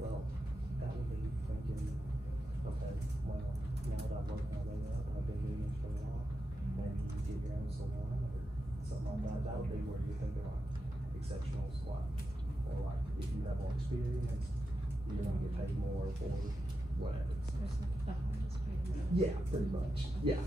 Well, that would be thinking, okay, well, now that I've worked my way up and I've been doing this for a while, maybe you get your own salon or something like that. That would be where you're thinking like exceptional squat. Or like if you have more experience, you're gonna get paid more for whatever. Yeah, pretty much. Yeah.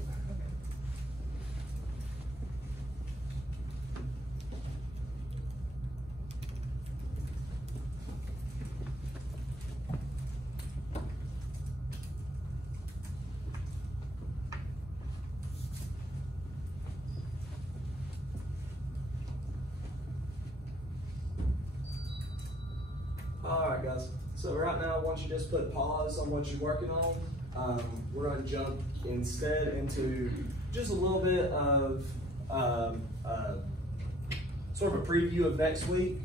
Alright guys, so right now once you just put pause on what you're working on, we're going to jump instead into just a little bit of sort of a preview of next week.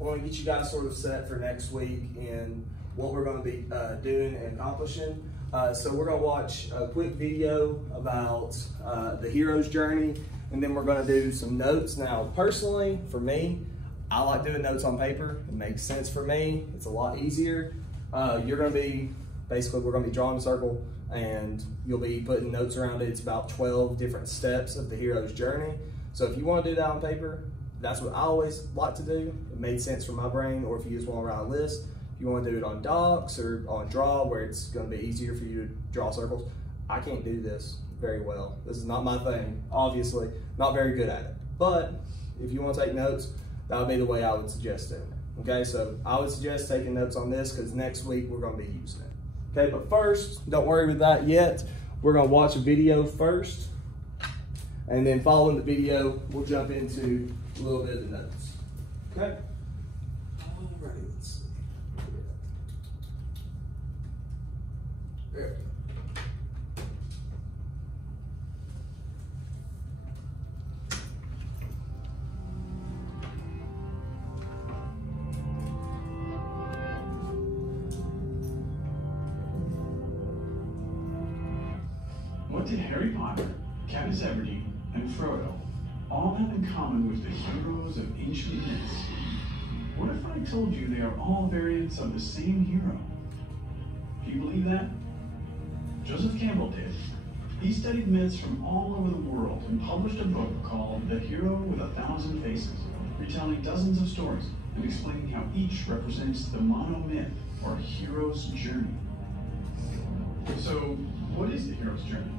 I want to get you guys sort of set for next week and what we're going to be doing and accomplishing. So we're going to watch a quick video about the hero's journey, and then we're going to do some notes. Now personally, for me, I like doing notes on paper. It makes sense for me. It's a lot easier. You're gonna be, basically we're gonna be drawing a circle and you'll be putting notes around it. It's about 12 different steps of the hero's journey. So if you wanna do that on paper, that's what I always like to do. It made sense for my brain. Or if you just wanna write a list, if you wanna do it on docs or on draw where it's gonna be easier for you to draw circles. I can't do this very well. This is not my thing, obviously. Not very good at it. But if you wanna take notes, that would be the way I would suggest it. Okay, so I would suggest taking notes on this because next week we're going to be using it. Okay, but first, don't worry with that yet. We're going to watch a video first, and then following the video, we'll jump into a little bit of the notes. Okay? Alrighty, let's see. There we go. What did Harry Potter, Katniss Everdeen, and Frodo all have in common with the heroes of ancient myths? What if I told you they are all variants of the same hero? Do you believe that? Joseph Campbell did. He studied myths from all over the world and published a book called The Hero with a Thousand Faces, retelling dozens of stories and explaining how each represents the monomyth or hero's journey. So, what is the hero's journey?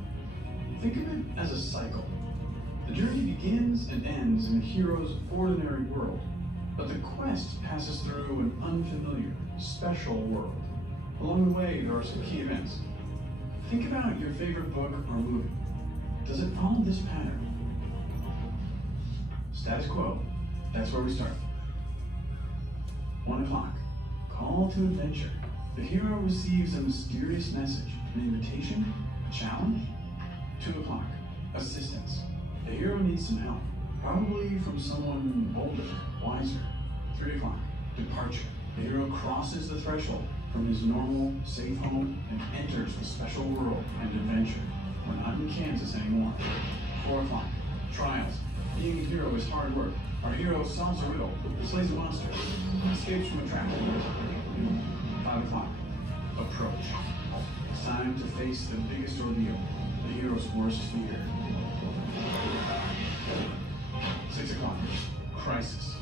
Think of it as a cycle. The journey begins and ends in the hero's ordinary world, but the quest passes through an unfamiliar, special world. Along the way, there are some key events. Think about your favorite book or movie. Does it follow this pattern? Status quo. That's where we start. 1 o'clock. Call to adventure. The hero receives a mysterious message, an invitation, a challenge. 2 o'clock. Assistance. The hero needs some help, probably from someone older, wiser. 3 o'clock. Departure. The hero crosses the threshold from his normal, safe home and enters the special world and adventure. We're not in Kansas anymore. 4 o'clock. Trials. Being a hero is hard work. Our hero solves a riddle, slays a monster, escapes from a trap. 5 o'clock. Approach. It's time to face the biggest ordeal, the hero's worst fear. 6 o'clock. Crisis.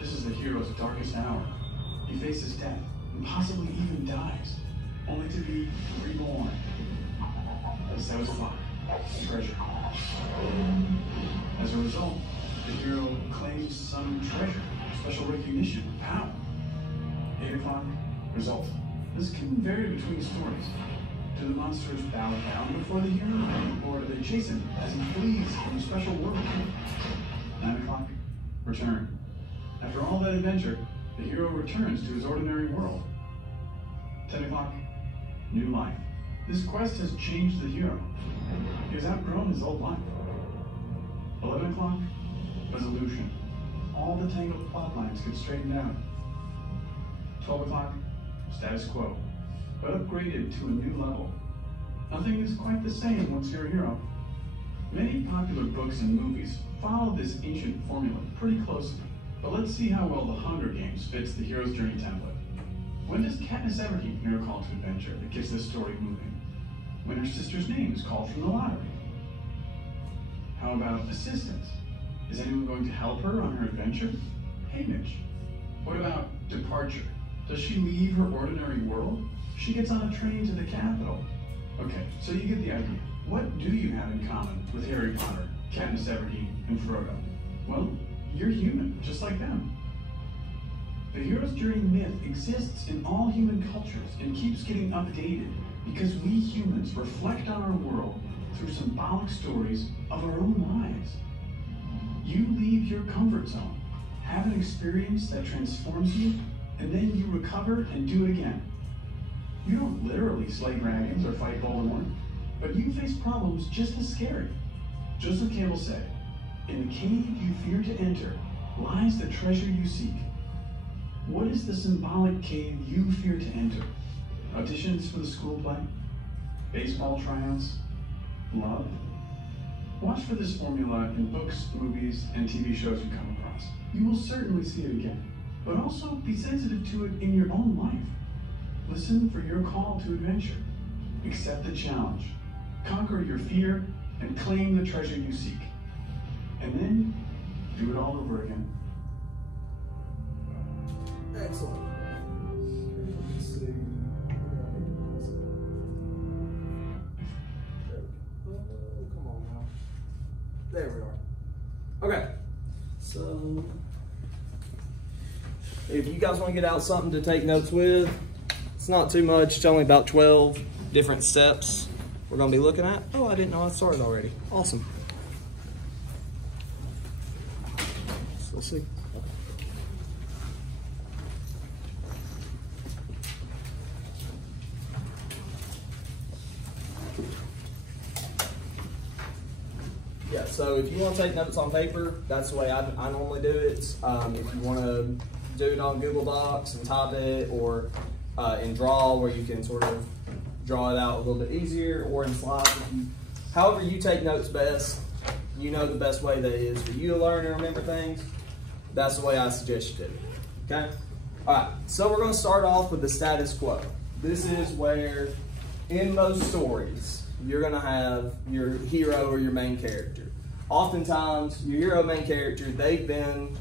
This is the hero's darkest hour. He faces death and possibly even dies, only to be reborn. 7 o'clock. Treasure. As a result, the hero claims some treasure, special recognition, power. 8 o'clock. Result. This can vary between stories. Do the monsters bow down before the hero, or do they chase him as he flees from the special world? 9 o'clock. Return. After all that adventure, the hero returns to his ordinary world. 10 o'clock. New life. This quest has changed the hero. He has outgrown his old life. 11 o'clock. Resolution. All the tangled plot lines get straightened out. 12 o'clock. Status quo, but upgraded to a new level. Nothing is quite the same once you're a hero. Many popular books and movies follow this ancient formula pretty closely, but let's see how well The Hunger Games fits the hero's journey template. When does Katniss Everdeen hear a call to adventure that gets this story moving? When her sister's name is called from the lottery? How about assistance? Is anyone going to help her on her adventure? Hey, Mitch. What about departure? Does she leave her ordinary world? She gets on a train to the capital. Okay, so you get the idea. What do you have in common with Harry Potter, Katniss Everdeen, and Frodo? Well, you're human, just like them. The hero's journey myth exists in all human cultures and keeps getting updated because we humans reflect on our world through symbolic stories of our own lives. You leave your comfort zone, have an experience that transforms you, and then you recover and do it again. You don't literally slay dragons or fight Voldemort, but you face problems just as scary. Joseph Campbell said, "In the cave you fear to enter lies the treasure you seek." What is the symbolic cave you fear to enter? Auditions for the school play? Baseball tryouts? Love? Watch for this formula in books, movies, and TV shows you come across. You will certainly see it again, but also be sensitive to it in your own life. Listen for your call to adventure. Accept the challenge. Conquer your fear and claim the treasure you seek. And then do it all over again. Excellent. Let's see. Oh, come on now. There we are. Okay. So, if you guys want to get out something to take notes with, it's not too much. It's only about 12 different steps we're going to be looking at. Oh, I didn't know I started already. Awesome. So let's see. Yeah, so if you want to take notes on paper, that's the way I normally do it. If you want to do it on Google Docs and type it, or in Draw, where you can sort of draw it out a little bit easier, or in Slides. However you take notes best, you know the best way that is for you to learn and remember things. That's the way I suggest you do it, okay? All right, so we're going to start off with the status quo. This is where, in most stories, you're going to have your hero or your main character. Oftentimes, your hero main character, they've been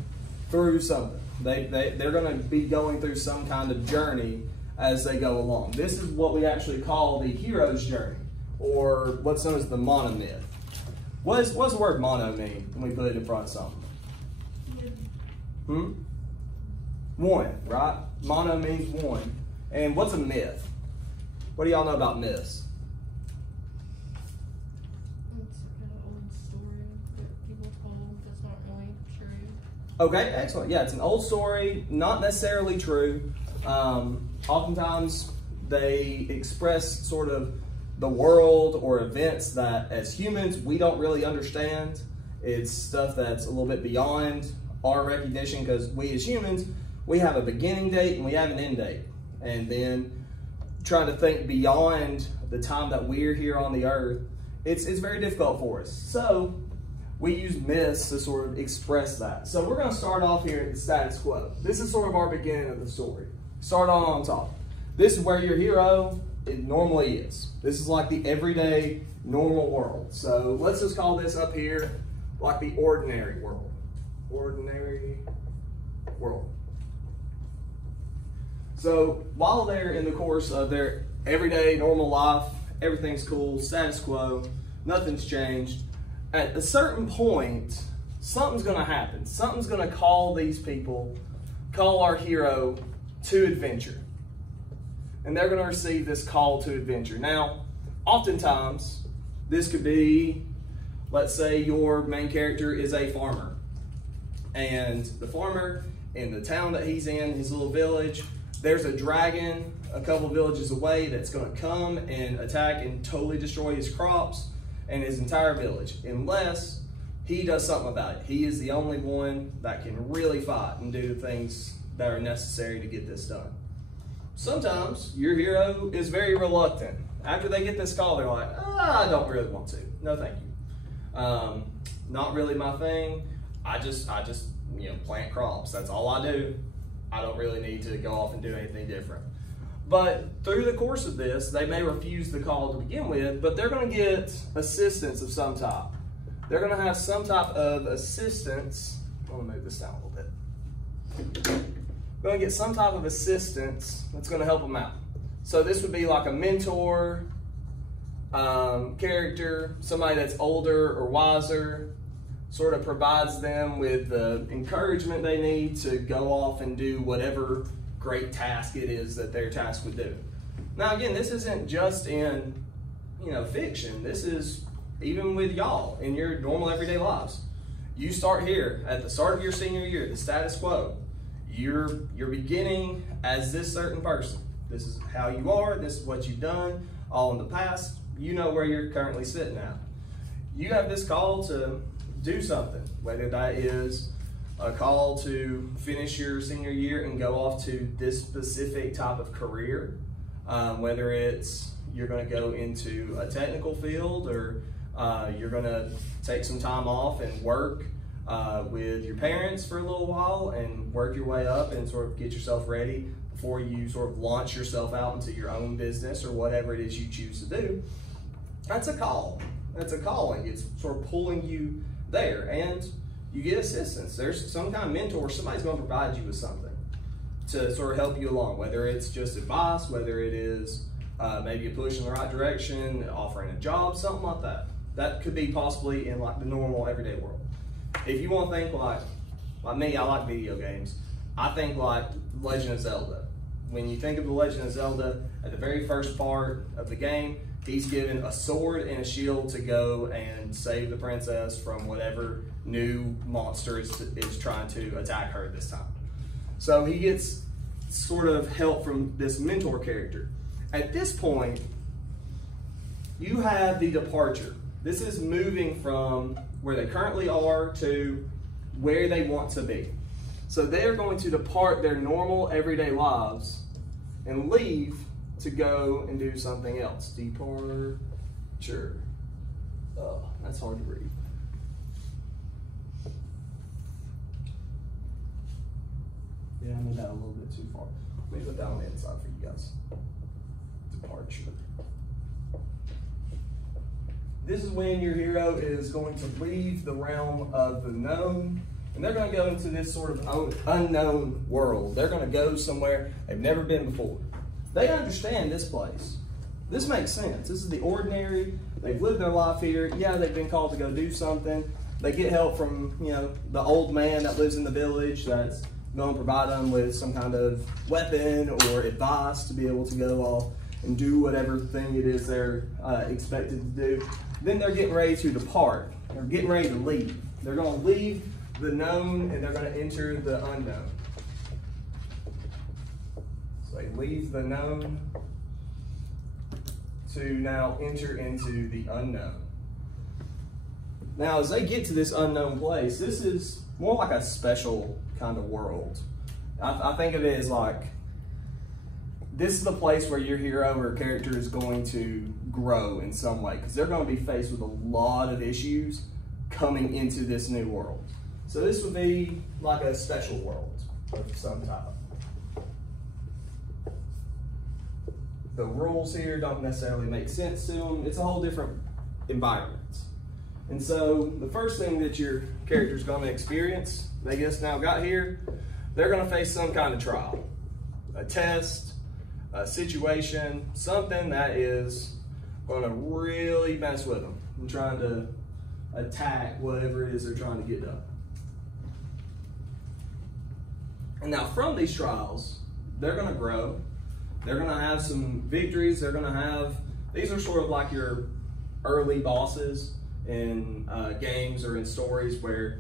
through something. They're going to be going through some kind of journey as they go along. This is what we actually call the hero's journey, or what's known as the monomyth. What does the word mono mean when we put it in front of something? One, right? Mono means one. And what's a myth? What do y'all know about myths? Okay, excellent. Yeah, it's an old story, not necessarily true. Oftentimes, they express sort of the world or events that, as humans, we don't really understand. It's stuff that's a little bit beyond our recognition, because we as humans, we have a beginning date and we have an end date. And then trying to think beyond the time that we're here on the earth, it's very difficult for us. So we use myths to sort of express that. So we're going to start off here at the status quo. This is sort of our beginning of the story. Start on top. This is where your hero, it normally is. This is like the everyday, normal world. So let's just call this up here like the ordinary world. Ordinary world. So while they're in the course of their everyday, normal life, everything's cool, status quo, nothing's changed. At a certain point, something's going to happen. Something's going to call these people, call our hero to adventure. And they're going to receive this call to adventure. Now, oftentimes, this could be, let's say your main character is a farmer. And the farmer in the town that he's in, his little village, there's a dragon a couple villages away that's going to come and attack and totally destroy his crops and his entire village, unless he does something about it. He is the only one that can really fight and do the things that are necessary to get this done. Sometimes your hero is very reluctant. After they get this call, they're like, I don't really want to. No, thank you. Not really my thing. I just plant crops. That's all I do. I don't really need to go off and do anything different. But through the course of this, they may refuse the call to begin with, but they're going to get assistance of some type. They're going to have some type of assistance. I'm going to move this down a little bit. They're going to get some type of assistance that's going to help them out. So this would be like a mentor, character, somebody that's older or wiser, sort of provides them with the encouragement they need to go off and do whatever great task it is that they're tasked with doing. Now again, this isn't just in, fiction. This is even with y'all in your normal everyday lives. You start here at the start of your senior year, the status quo. You're beginning as this certain person. This is how you are, this is what you've done, all in the past. You know where you're currently sitting at. You have this call to do something, whether that is a call to finish your senior year and go off to this specific type of career, whether it's you're going to go into a technical field, or you're going to take some time off and work with your parents for a little while and work your way up and sort of get yourself ready before you sort of launch yourself out into your own business or whatever it is you choose to do. That's a call. That's a calling. It's sort of pulling you there, and you get assistance. There's some kind of mentor. Somebody's going to provide you with something to sort of help you along, whether it's just advice, whether it is maybe a push in the right direction, offering a job, something like that. That could be possibly in like the normal everyday world. If you want to think like me, I like video games. I think like Legend of Zelda. When you think of the Legend of Zelda, at the very first part of the game, he's given a sword and a shield to go and save the princess from whatever new monster is trying to attack her this time. So he gets sort of help from this mentor character. At this point, you have the departure. This is moving from where they currently are to where they want to be. So they are going to depart their normal everyday lives and leave to go and do something else. Departure. Oh, that's hard to read. Yeah, I made that a little bit too far. Let me put that on the inside for you guys. Departure. This is when your hero is going to leave the realm of the known, and they're going to go into this sort of unknown world. They're going to go somewhere they've never been before. They understand this place. This makes sense. This is the ordinary. They've lived their life here. Yeah, they've been called to go do something. They get help from, the old man that lives in the village that's going to provide them with some kind of weapon or advice to be able to go off and do whatever thing it is they're expected to do. Then they're getting ready to depart. They're getting ready to leave. They're going to leave the known and they're going to enter the unknown. So they leave the known to now enter into the unknown. Now, as they get to this unknown place, this is more like a special kind of world. I think of it as like, this is the place where your hero or character is going to grow in some way, because they're going to be faced with a lot of issues coming into this new world. So this would be like a special world of some type. The rules here don't necessarily make sense to them. It's a whole different environment. And so the first thing that your character's going to experience, they just now got here, they're going to face some kind of trial, a test, a situation, something that is going to really mess with them and trying to attack whatever it is they're trying to get done. And now from these trials, they're going to grow. They're going to have some victories. They're going to have, these are sort of like your early bosses in games or in stories, where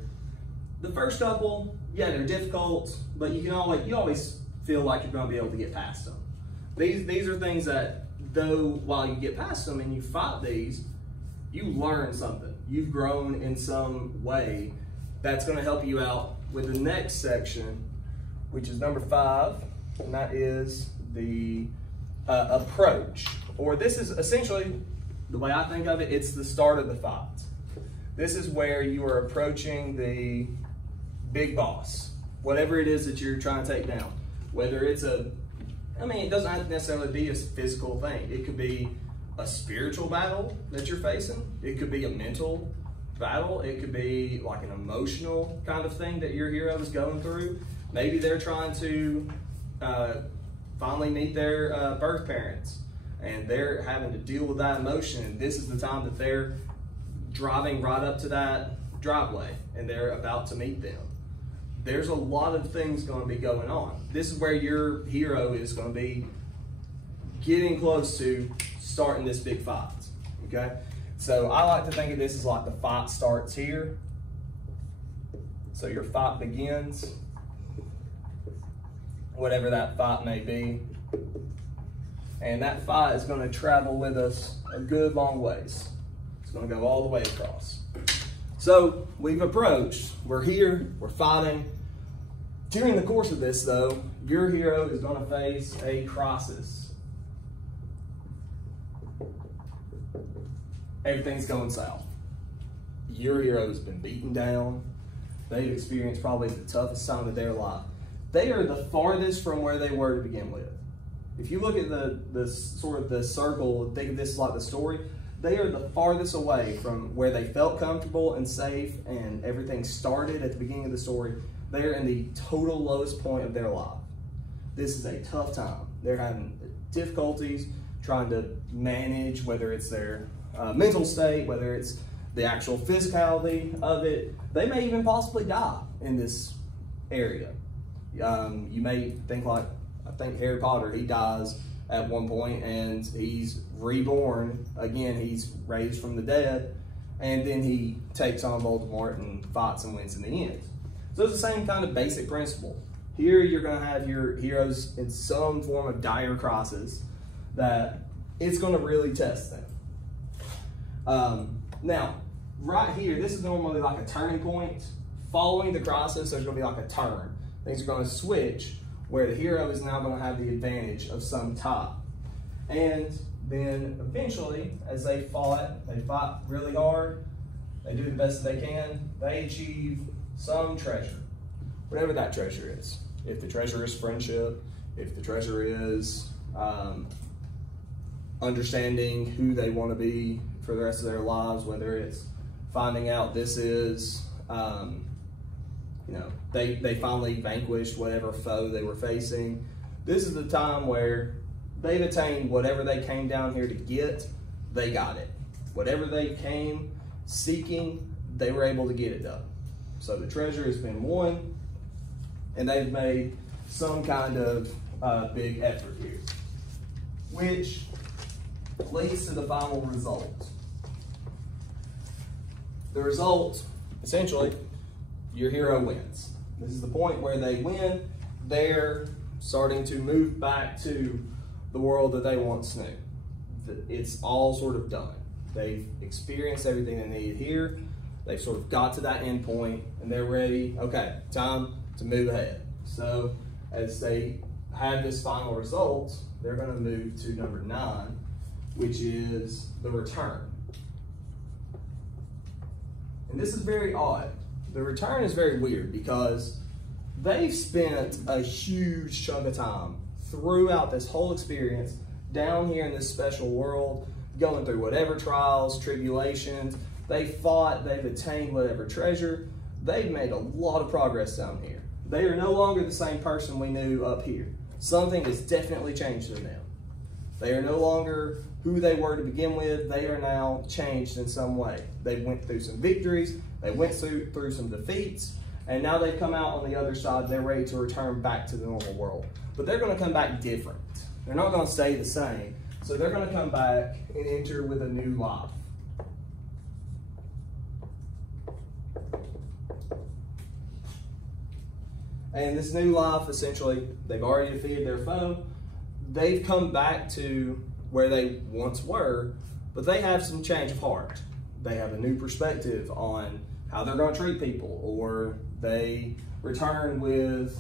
the first couple, yeah, they're difficult, but you always feel like you're going to be able to get past them. These are things that, though, while you get past them and you fight these, you learn something. You've grown in some way that's going to help you out with the next section, which is number 5, and that is the approach. Or this is essentially, the way I think of it, it's the start of the fight. This is where you are approaching the big boss, whatever it is that you're trying to take down. Whether it's it doesn't have to necessarily be a physical thing. It could be a spiritual battle that you're facing. It could be a mental battle. It could be like an emotional kind of thing that your hero is going through. Maybe they're trying to finally meet their birth parents, and they're having to deal with that emotion. And this is the time that they're driving right up to that driveway, and they're about to meet them. There's a lot of things going to be going on. This is where your hero is going to be getting close to starting this big fight, okay? So I like to think of this as like the fight starts here. So your fight begins, whatever that fight may be. And that fight is going to travel with us a good long ways. It's going to go all the way across. So we've approached, we're here, we're fighting. During the course of this though, your hero is going to face a crisis. Everything's going south. Your hero has been beaten down. They've experienced probably the toughest time of their life. They are the farthest from where they were to begin with. If you look at the sort of the circle, think of this as like the story, they are the farthest away from where they felt comfortable and safe and everything started at the beginning of the story. They're in the total lowest point of their life. This is a tough time. They're having difficulties trying to manage, whether it's their mental state, whether it's the actual physicality of it. They may even possibly die in this area. You may think like, I think Harry Potter, he dies at one point and he's reborn again. He's raised from the dead, and then he takes on Voldemort and fights and wins in the end. So it's the same kind of basic principle. Here you're going to have your heroes in some form of dire crisis that it's going to really test them. Now, right here, this is normally like a turning point. Following the crisis, there's going to be like a turn. Things are going to switch where the hero is now going to have the advantage of some type. And then eventually, as they fight really hard, they do the best that they can, they achieve some treasure, whatever that treasure is. If the treasure is friendship, if the treasure is understanding who they want to be for the rest of their lives, whether it's finding out this is, they finally vanquished whatever foe they were facing. This is the time where they've attained whatever they came down here to get, they got it. Whatever they came seeking, they were able to get it done. So the treasure has been won, and they've made some kind of big effort here, which leads to the final result. The result, essentially, your hero wins. This is the point where they win. They're starting to move back to the world that they once knew. It's all sort of done. They've experienced everything they needed here. They've sort of got to that end point, and they're ready. Okay, time to move ahead. So as they have this final result, they're going to move to number 9, which is the return. And this is very odd. The return is very weird because they've spent a huge chunk of time throughout this whole experience down here in this special world, going through whatever trials, tribulations. They fought, they've attained whatever treasure. They've made a lot of progress down here. They are no longer the same person we knew up here. Something has definitely changed in them. They are no longer who they were to begin with. They are now changed in some way. They went through some victories, they went through some defeats, and now they've come out on the other side. They're ready to return back to the normal world. But they're going to come back different. They're not going to stay the same. So they're going to come back and enter with a new life. And this new life, essentially, they've already defeated their foe. They've come back to where they once were, but they have some change of heart. They have a new perspective on how they're going to treat people, or they return with,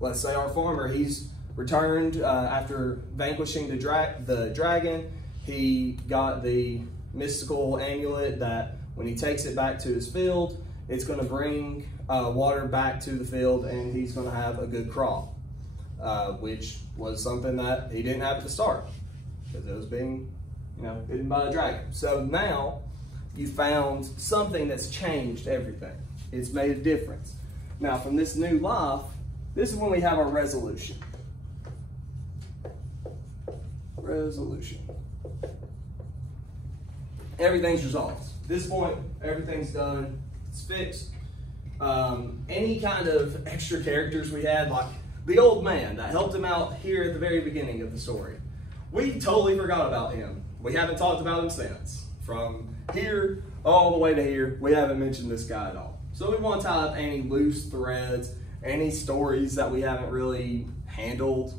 let's say our farmer, he's returned after vanquishing the dragon. He got the mystical amulet that when he takes it back to his field, It's going to bring water back to the field, and he's going to have a good crop, which was something that he didn't have at the start because it was being, eaten by a dragon. So now you found something that's changed everything. It's made a difference. Now from this new life, this is when we have our resolution. Resolution. Everything's resolved. At this point, everything's done. It's fixed. Any kind of extra characters we had, like the old man that helped him out here at the very beginning of the story, we totally forgot about him. We haven't talked about him since. From here all the way to here, we haven't mentioned this guy at all. So we want to tie up any loose threads, any stories that we haven't really handled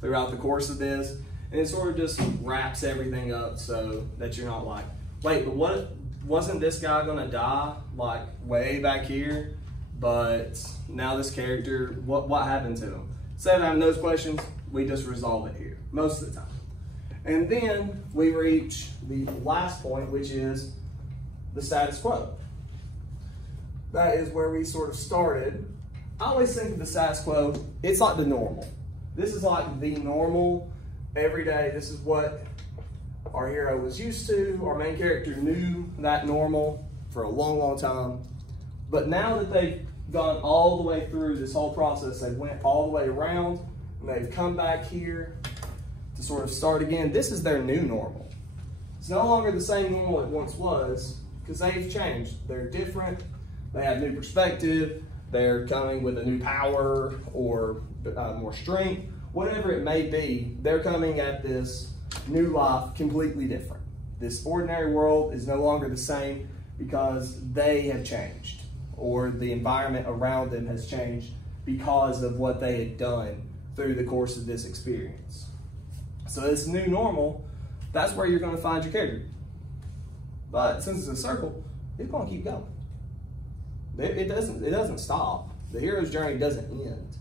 throughout the course of this. And it sort of just wraps everything up so that you're not like, wait, but what, wasn't this guy gonna die like way back here? But now this character, what happened to him? Instead of having those questions, we just resolve it here, most of the time. And then we reach the last point, which is the status quo. That is where we sort of started. I always think of the status quo, it's like the normal. This is like the normal, every day. This is what our hero was used to. Our main character knew that normal for a long, long time. But now that they've gone all the way through this whole process, they went all the way around, and they've come back here to sort of start again. This is their new normal. It's no longer the same normal it once was, because they've changed. They're different. They have new perspective. They're coming with a new power or more strength. Whatever it may be, they're coming at this new life completely different. This ordinary world is no longer the same because they have changed, or the environment around them has changed because of what they had done through the course of this experience. So this new normal, that's where you're going to find your character. But since it's a circle, it's going to keep going. It doesn't stop. The hero's journey doesn't end.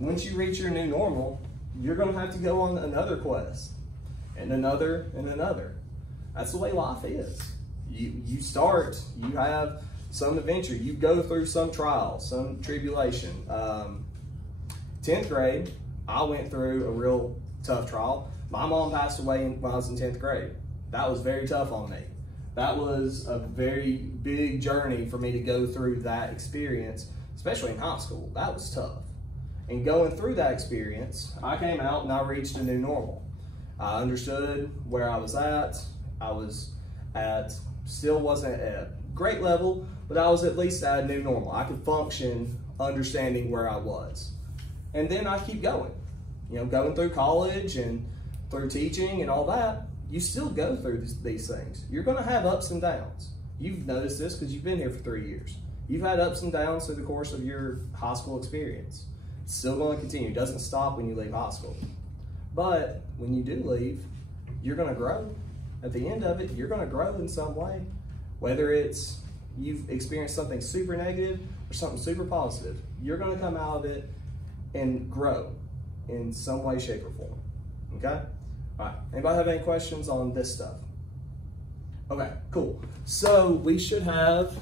Once you reach your new normal, you're going to have to go on another quest, and another, and another. That's the way life is. You start, you have some adventure, you go through some trial, some tribulation. 10th grade, I went through a real tough trial. My mom passed away when I was in 10th grade. That was very tough on me. That was a very big journey for me to go through that experience, especially in high school. That was tough. And going through that experience, I came out and I reached a new normal. I understood where I was at. I was still wasn't at a great level, but I was at least at a new normal. I could function understanding where I was. And then I keep going. Going through college and through teaching and all that, you still go through these things. You're going to have ups and downs. You've noticed this because you've been here for 3 years. You've had ups and downs through the course of your high school experience. It's still going to continue. It doesn't stop when you leave high school. But when you do leave, you're going to grow. At the end of it, you're going to grow in some way. Whether it's you've experienced something super negative or something super positive, you're going to come out of it and grow in some way, shape, or form. Okay? All right, anybody have any questions on this stuff? Okay, cool. So we should have